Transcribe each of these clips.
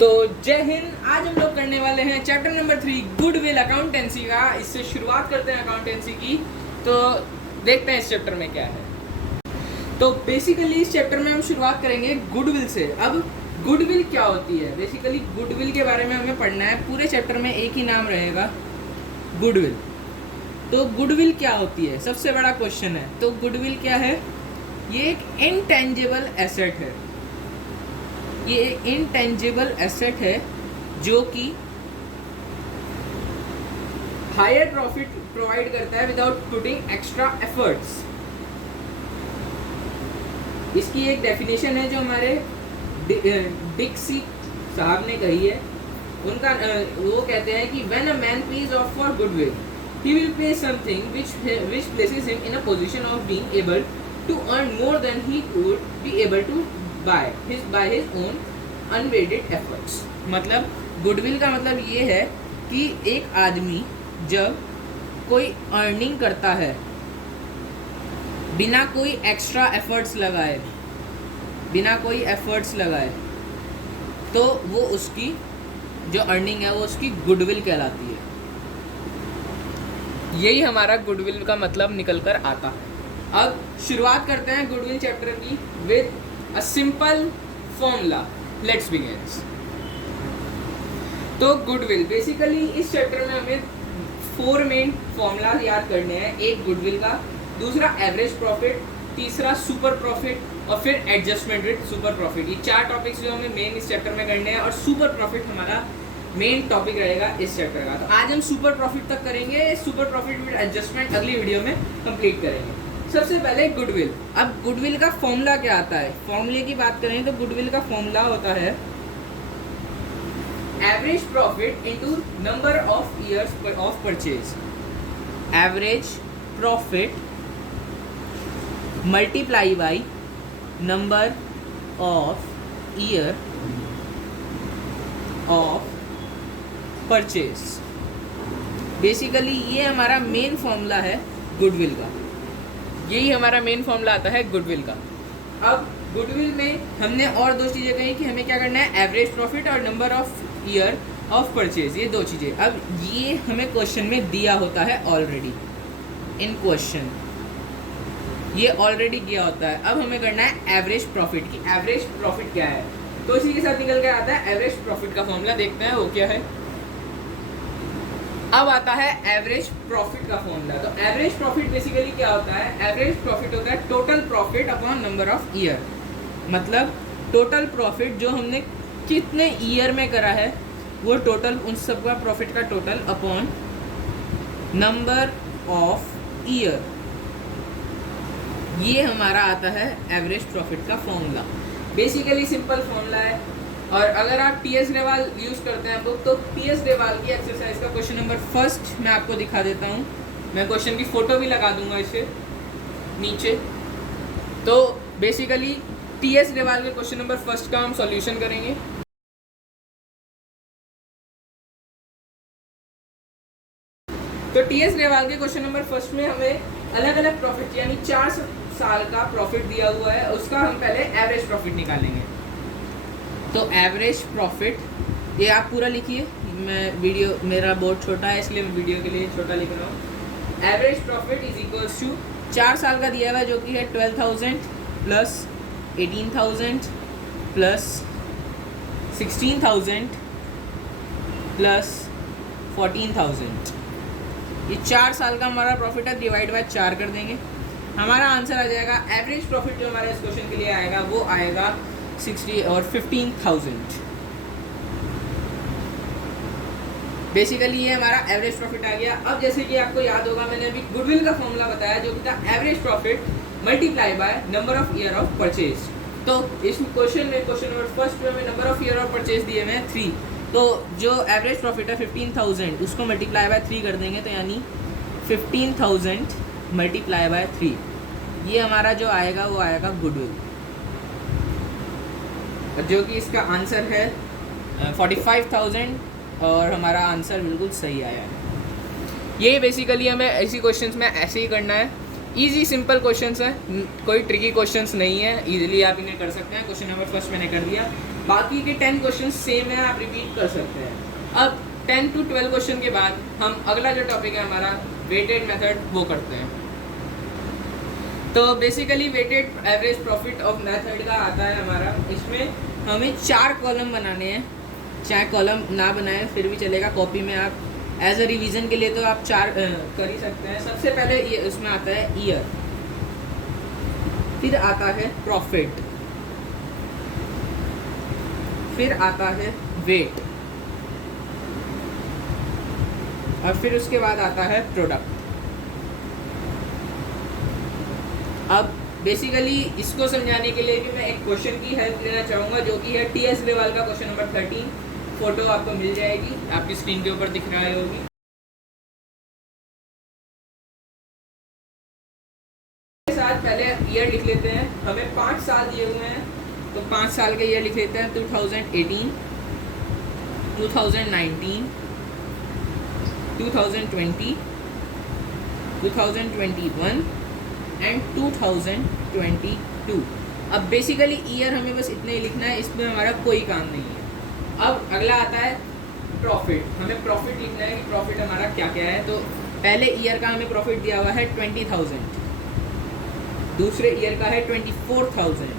तो जय हिंद। आज हम लोग करने वाले हैं चैप्टर नंबर 3 गुडविल अकाउंटेंसी का। इससे शुरुआत करते हैं अकाउंटेंसी की। तो देखते हैं इस चैप्टर में क्या है। तो बेसिकली इस चैप्टर में हम शुरुआत करेंगे गुडविल से। अब गुडविल क्या होती है, बेसिकली गुडविल के बारे में हमें पढ़ना है। पूरे चैप्टर में एक ही नाम रहेगा, गुडविल। तो गुडविल क्या होती है, सबसे बड़ा क्वेश्चन है। तो गुडविल क्या है? ये एक इनटेंजिबल एसेट है। ये इनटेंजिबल एसेट है जो कि हायर प्रॉफिट प्रोवाइड करता है विदाउट पुटिंग एक्स्ट्रा एफर्ट्स। इसकी एक डेफिनेशन है जो हमारे डिक्सी साहब ने कही है। उनका वो कहते हैं कि when a man page of for goodwill he will pay something which places him in a position of being able to earn more than he could be able to by his own unweighted efforts। मतलब goodwill का मतलब ये है कि एक आदमी जब कोई अर्निंग करता है बिना कोई एक्स्ट्रा एफर्ट्स लगाए, तो वो उसकी जो अर्निंग है वो उसकी गुडविल कहलाती है। यही हमारा गुडविल का मतलब निकल कर आता है। अब शुरुआत करते हैं गुडविल चैप्टर की with a simple formula. Let's begin. तो गुडविल बेसिकली इस चैप्टर में हमें 4 मेन फॉर्मूला याद करने हैं। एक गुडविल का, दूसरा एवरेज प्रॉफिट, तीसरा सुपर प्रॉफिट और फिर एडजस्टमेंट विद सुपर प्रॉफिट। ये 4 टॉपिक्स जो हमें मेन इस चैप्टर में करने हैं और सुपर प्रॉफिट हमारा मेन टॉपिक रहेगा इस चैप्टर का। तो आज हम सुपर प्रॉफिट तक करेंगे। सुपर प्रॉफिट विद एडजस्टमेंट अगली वीडियो में कंप्लीट करेंगे। सबसे पहले गुडविल। अब गुडविल का फॉर्मूला क्या आता है? फॉर्मूले की बात करें तो गुडविल का फॉर्मूला होता है average profit into number of years of purchase. Average profit multiply by number of year of purchase. Basically ये हमारा मेन फॉर्मूला है गुडविल का। यही हमारा मेन फॉर्मूला आता है गुडविल का। अब गुडविल में हमने और 2 चीज़ें कही कि हमें क्या करना है, एवरेज प्रॉफिट और number of year of purchase, ये 2 चीज़ें। अब ये हमें क्वेश्चन में दिया होता है ऑलरेडी इन क्वेश्चन, ये ऑलरेडी दिया होता है। अब हमें करना है एवरेज प्रॉफिट की। एवरेज प्रॉफिट क्या है, तो इसी के साथ निकल के आता है एवरेज प्रॉफिट का फॉर्मूला। देखते हैं वो क्या है। अब आता है एवरेज प्रॉफिट का फॉर्मूला। तो एवरेज प्रॉफिट बेसिकली क्या होता है? एवरेज प्रॉफिट होता है total profit upon number of year. मतलब टोटल प्रॉफिट जो हमने कितने ईयर में करा है वो टोटल, उन सब का प्रॉफिट का total upon number of year. ये हमारा आता है एवरेज प्रॉफिट का फॉर्मूला। बेसिकली सिंपल फॉर्मूला है। और अगर आप टी.एस. ग्रेवाल यूज़ करते हैं बुक, तो टी.एस. ग्रेवाल की एक्सरसाइज का क्वेश्चन नंबर 1 मैं आपको दिखा देता हूँ। मैं क्वेश्चन की फ़ोटो भी लगा दूंगा इसे नीचे। तो बेसिकली टी.एस. ग्रेवाल के क्वेश्चन नंबर 1 का हम सॉल्यूशन करेंगे। तो टी.एस. ग्रेवाल के क्वेश्चन नंबर 1 में हमें अलग अलग प्रॉफिट यानी 4 साल का प्रॉफिट दिया हुआ है, उसका हम पहले एवरेज प्रॉफिट निकालेंगे। तो एवरेज प्रॉफिट ये आप पूरा लिखिए। मैं मेरा बोर्ड छोटा है इसलिए मैं वीडियो के लिए छोटा लिख रहा हूँ। Average profit is equals to 4 साल का दिया हुआ है जो कि है 12,000 प्लस 18,000 प्लस 16,000 प्लस 14,000। ये 4 साल का हमारा प्रॉफिट है। डिवाइड बाय 4 कर देंगे, हमारा आंसर आ जाएगा। एवरेज प्रॉफिट जो हमारे इस क्वेश्चन के लिए आएगा वो आएगा 60 और 15,000। बेसिकली ये हमारा एवरेज प्रॉफिट आ गया। अब जैसे कि आपको याद होगा, मैंने अभी गुडविल का फॉर्मूला बताया जो कि था average profit multiply by number of year of purchase. तो इस क्वेश्चन में क्वेश्चन नंबर 1 में हमें number of year of purchase दिए हुए हैं 3। तो जो एवरेज प्रॉफिट है 15,000 उसको मल्टीप्लाई बाय 3 कर देंगे, तो यानी 15,000 मल्टीप्लाई बाय 3 ये हमारा जो आएगा वो आएगा गुडविल, जो कि इसका आंसर है 45,000 और हमारा आंसर बिल्कुल सही आया है। ये बेसिकली हमें ऐसी क्वेश्चंस में ऐसे ही करना है। इजी सिंपल क्वेश्चंस है, कोई ट्रिकी क्वेश्चंस नहीं है, इजीली आप इन्हें कर सकते हैं। क्वेश्चन नंबर 1 मैंने कर दिया। बाकी के 10 क्वेश्चन सेम है, आप रिपीट कर सकते हैं। अब 10 to 12 क्वेश्चन के बाद हम अगला जो टॉपिक है हमारा वेटेड मेथड वो करते हैं। तो basically weighted average profit of method का आता है हमारा, इसमें हमें 4 कॉलम बनाने हैं। चाहे कॉलम ना बनाए फिर भी चलेगा, कॉपी में आप एज अ रिवीजन के लिए तो आप 4 कर ही सकते हैं। सबसे पहले ये उसमें आता है ईयर, फिर आता है प्रॉफिट, फिर आता है वेट, और फिर उसके बाद आता है प्रोडक्ट। अब बेसिकली इसको समझाने के लिए भी मैं एक क्वेश्चन की हेल्प लेना चाहूँगा, जो कि है टीएस लेवल का क्वेश्चन नंबर 13। फोटो आपको मिल जाएगी, आपकी स्क्रीन के ऊपर दिख रहा है होगी। साथ पहले ईयर लिख लेते हैं, हमें 5 साल दिए हुए हैं, तो 5 साल के ईयर लिख लेते हैं। 2018, 2019, 2020, 2021 एंड 2022। अब बेसिकली ईयर हमें बस इतने ही लिखना है, इसमें हमारा कोई काम नहीं है। अब अगला आता है प्रॉफिट, हमें प्रॉफिट लिखना है कि प्रॉफिट हमारा क्या क्या है। तो पहले ईयर का हमें प्रॉफिट दिया हुआ है 20,000, दूसरे ईयर का है 24,000,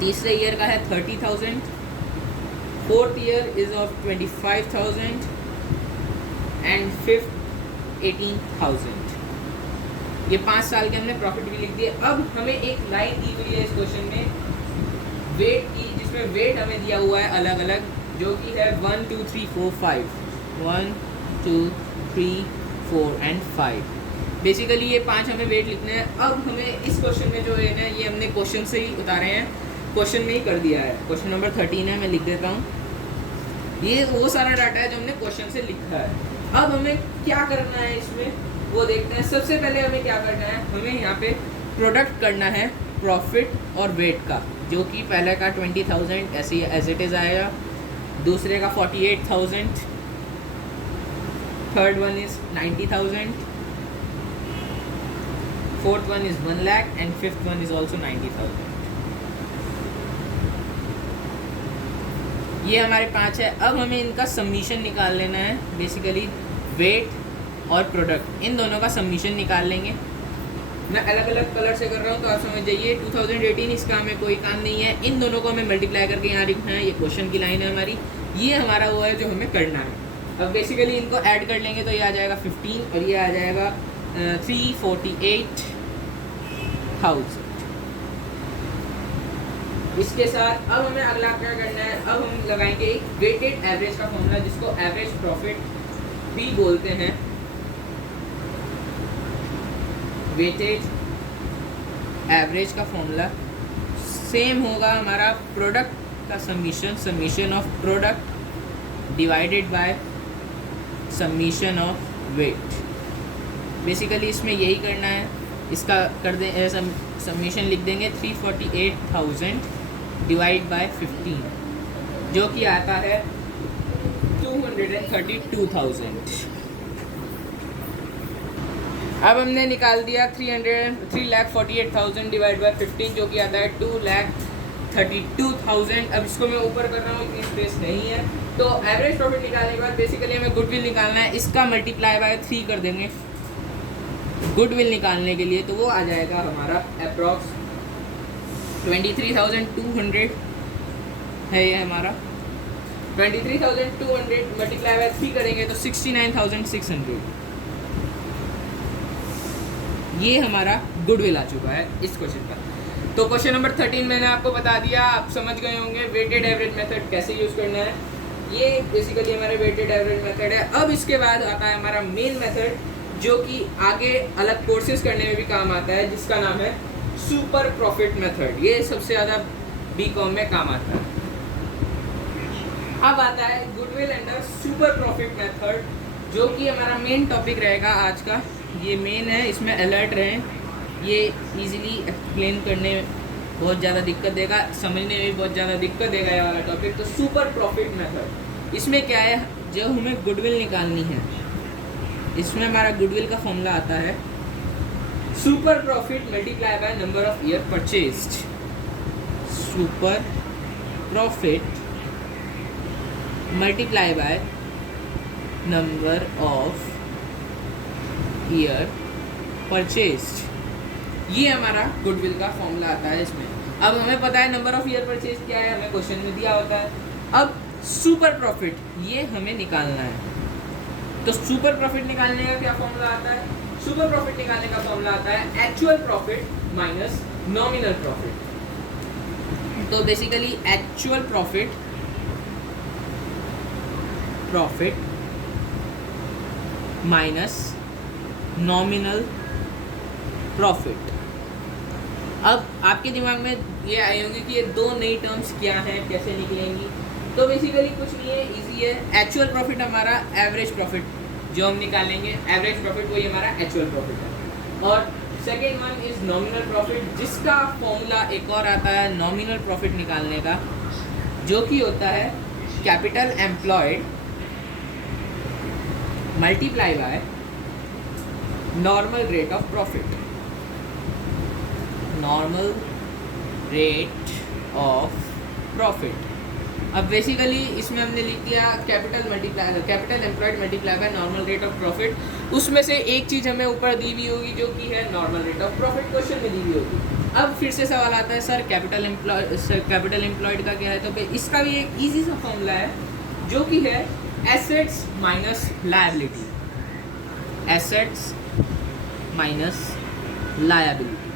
तीसरे ईयर का है 30,000, fourth year is of 25,000 and fifth 18,000। ये 5 साल के हमने प्रॉफिट भी लिख दिए। अब हमें एक लाइन दी हुई है इस क्वेश्चन में वेट की, जिसमें वेट हमें दिया हुआ है अलग अलग, जो कि है 1 2 3 4 5, 1 2 3 4 एंड 5। बेसिकली ये 5 हमें वेट लिखने हैं। अब हमें इस क्वेश्चन में जो है ना, ये हमने क्वेश्चन से ही उतारे हैं, क्वेश्चन में ही कर दिया है। क्वेश्चन नंबर 13 है, मैं लिख देता हूँ। ये वो सारा डाटा है जो हमने क्वेश्चन से लिखा है। अब हमें क्या करना है इसमें वो देखते हैं। सबसे पहले हमें क्या करना है, हमें यहाँ पे प्रोडक्ट करना है प्रॉफिट और वेट का, जो कि पहले का 20,000 ऐसे एज इट इज़ आएगा, दूसरे का 48,000, third one is 90,000, fourth one is 1 lakh and fifth one is also 90,000। ये हमारे 5 है। अब हमें इनका सबमिशन निकाल लेना है। बेसिकली वेट और प्रोडक्ट, इन दोनों का सबमिशन निकाल लेंगे। मैं अलग अलग कलर से कर रहा हूँ तो आप समझ जाइए। 2018 इसका हमें कोई काम नहीं है, इन दोनों को हमें मल्टीप्लाई करके यहाँ लिखना है। ये क्वेश्चन की लाइन है हमारी, ये हमारा वो है जो हमें करना है। अब बेसिकली इनको ऐड कर लेंगे तो ये आ जाएगा 15 और ये आ जाएगा 348,000। इसके साथ अब हमें अगला क्या करना है, अब हम लगाएंगे एक वेटेड एवरेज का फॉर्मूला, जिसको एवरेज प्रॉफिट भी बोलते हैं। वेटेड एवरेज का फॉर्मूला सेम होगा हमारा प्रोडक्ट का summation of product divided by summation of weight. Basically इसमें यही करना है। इसका कर दें समीशन लिख देंगे 348,000 डिवाइड बाय 15, जो कि आता है 232,000। अब हमने निकाल दिया 3,48,000 डिवाइड बाय 15, जो कि आता है 2,32,000। अब इसको मैं ऊपर कर रहा हूँ, इतनी स्पेस नहीं है। तो एवरेज प्रॉफिट निकालने के बाद बेसिकली हमें गुडविल निकालना है, इसका मल्टीप्लाई बाय 3 कर देंगे गुडविल निकालने के लिए। तो वो आ जाएगा हमारा अप्रॉक्स 23,200 है ये हमारा। 23,200 मल्टीप्लाई बाय 3 करेंगे तो 69,600। ये हमारा गुडविल आ चुका है इस क्वेश्चन का। तो क्वेश्चन नंबर 13 मैंने आपको बता दिया, आप समझ गए होंगे वेटेड एवरेज मेथड कैसे यूज़ करना है। ये बेसिकली हमारा वेटेड एवरेज मेथड है। अब इसके बाद आता है हमारा मेन मेथड, जो कि आगे अलग कोर्सेज करने में भी काम आता है, जिसका नाम है सुपर प्रॉफिट मेथड। ये सबसे ज़्यादा बीकॉम में काम आता है। अब आता है goodwill under super profit method, जो कि हमारा मेन टॉपिक रहेगा आज का। ये मेन है, इसमें अलर्ट रहें। ये इजीली एक्सप्लेन करने में बहुत ज़्यादा दिक्कत देगा, समझने में भी बहुत ज़्यादा दिक्कत देगा ये वाला टॉपिक। तो सुपर प्रॉफिट मेथड, इसमें क्या है, जो हमें गुडविल निकालनी है, इसमें हमारा गुडविल का फॉर्मूला आता है super profit multiply by number of year purchased. Super profit multiply by number of year purchased. ये हमारा गुडविल का फॉर्मूला आता है इसमें। अब हमें पता है नंबर ऑफ ईयर परचेज क्या है, हमें क्वेश्चन में दिया होता है। अब सुपर प्रॉफिट ये हमें निकालना है। तो सुपर प्रॉफिट निकालने का क्या फॉर्मूला आता है? सुपर प्रॉफिट निकालने का फॉर्मूला आता है actual profit minus nominal profit. तो basically actual profit minus nominal profit. अब आपके दिमाग में ये आई होंगी कि ये दो नई टर्म्स क्या हैं, कैसे निकलेंगी। तो बेसिकली कुछ नहीं है, इजी है। एक्चुअल प्रॉफिट हमारा एवरेज प्रॉफिट जो हम निकालेंगे, एवरेज प्रॉफिट वही हमारा एक्चुअल प्रॉफिट है। और second one is nominal profit, जिसका फॉर्मूला एक और आता है नॉमिनल प्रॉफिट निकालने का, जो कि होता है capital employed multiply by normal rate of profit. Normal rate of profit. अब बेसिकली इसमें हमने लिख दिया capital employed multiply by normal rate of profit. उसमें से एक चीज़ हमें ऊपर दी हुई होगी जो कि है normal rate of profit, question में दी हुई होगी। अब फिर से सवाल आता है सर कैपिटल एम्प्लॉयड का क्या है? तो इसका भी एक ईजी सा फॉर्मूला है जो कि है assets minus liability. Assets minus liability,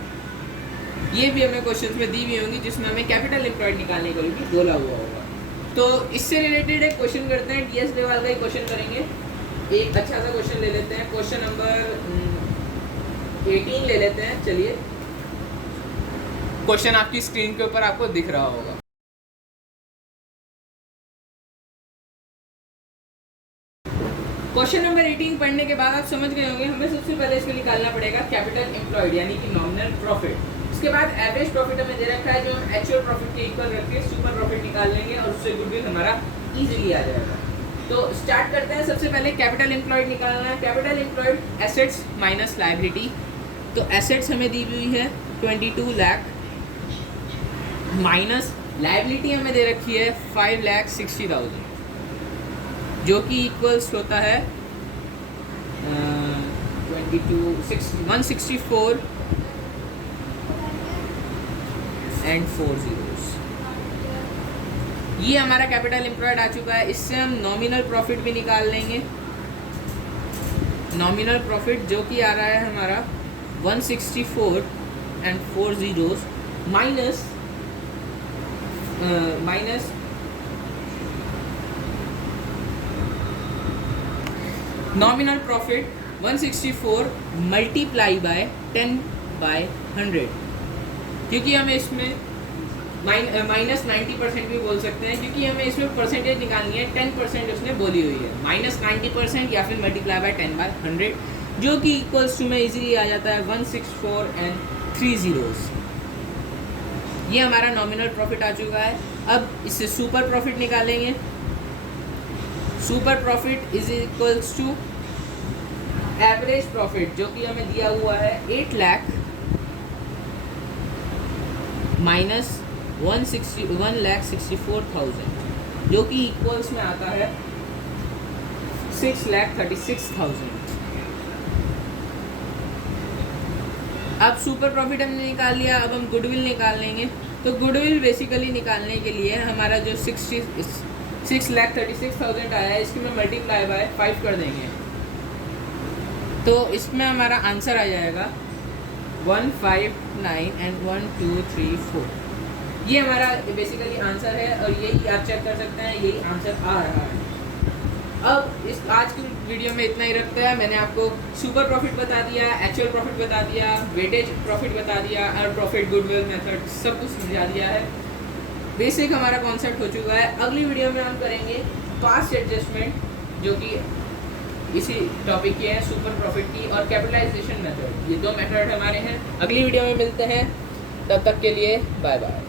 ये भी हमें क्वेश्चंस में दी हुई होंगी, जिसमें हमें कैपिटल एम्प्लॉयड निकालने के लिए भी बोला हुआ होगा। तो इससे रिलेटेड एक क्वेश्चन करते हैं, डीएस लेवल का ही क्वेश्चन करेंगे। एक अच्छा सा क्वेश्चन ले लेते हैं, क्वेश्चन नंबर 18 ले लेते हैं। चलिए, क्वेश्चन आपकी स्क्रीन के ऊपर आपको दिख रहा होगा। क्वेश्चन नंबर 18 पढ़ने के बाद आप समझ गए होंगे, हमें सबसे पहले इसको निकालना पड़ेगा कैपिटल एम्प्लॉयड यानी कि नॉमिनल प्रॉफिट। उसके बाद एवरेज प्रॉफिट हमें दे रखा है जो हम एक्चुअल प्रॉफिट के इक्वल रख के सुपर प्रॉफिट निकाल लेंगे और उससे गुडविल हमारा इजीली आ जाएगा। तो स्टार्ट करते हैं। सबसे पहले कैपिटल एम्प्लॉयड निकालना है। Capital employed assets minus liability. तो एसेट्स हमें दी हुई है 22 लाख माइनस लायबिलिटी हमें दे रखी है 5,60,000, जो कि इक्वल्स होता है 164 एंड 4 zeros। ये हमारा कैपिटल एम्प्लॉयड आ चुका है। इससे हम नॉमिनल प्रॉफिट भी निकाल लेंगे। नॉमिनल प्रॉफिट जो कि आ रहा है हमारा 164 and 4 zeros minus nominal profit 164 multiply by 10/100, क्योंकि हमें इसमें माइनस 90% भी बोल सकते हैं, क्योंकि हमें इसमें परसेंटेज निकालनी है। 10% उसने बोली हुई है, माइनस 90% या फिर मल्टीप्लाई बाय 10/100, जो कि इक्वल्स टू में इजीली आ जाता है 164 एंड 3 zeros। ये हमारा नॉमिनल प्रॉफिट आ चुका है। अब इससे सुपर प्रॉफिट निकालेंगे। Super profit is equals to average profit जो कि हमें दिया हुआ है 8 लाख माइनस 1,64,000, जो कि इक्वल्स में आता है 6,36,000। अब सुपर प्रॉफिट हमने निकाल लिया। अब हम गुडविल निकाल लेंगे। तो गुडविल बेसिकली निकालने के लिए हमारा जो 6,36,000 आया है, इसकी में मल्टीप्लाई बाय 5 कर देंगे, तो इसमें हमारा आंसर आ जाएगा 159 एंड 1 2 3 4। ये हमारा बेसिकली आंसर है और यही आप चेक कर सकते हैं, यही आंसर आ रहा है। अब इस आज की वीडियो में इतना ही रखता है। मैंने आपको सुपर प्रॉफिट बता दिया, एक्चुअल प्रॉफिट बता दिया, वेटेज प्रॉफिट बता दिया और प्रॉफिट गुडविल मेथड सब कुछ समझा दिया है। बेसिक हमारा कॉन्सेप्ट हो चुका है। अगली वीडियो में हम करेंगे कॉस्ट एडजस्टमेंट, जो कि इसी टॉपिक की है, सुपर प्रॉफिट की और कैपिटलाइजेशन मेथड। ये दो मेथड हमारे हैं। अगली वीडियो में मिलते हैं, तब तक के लिए बाय बाय।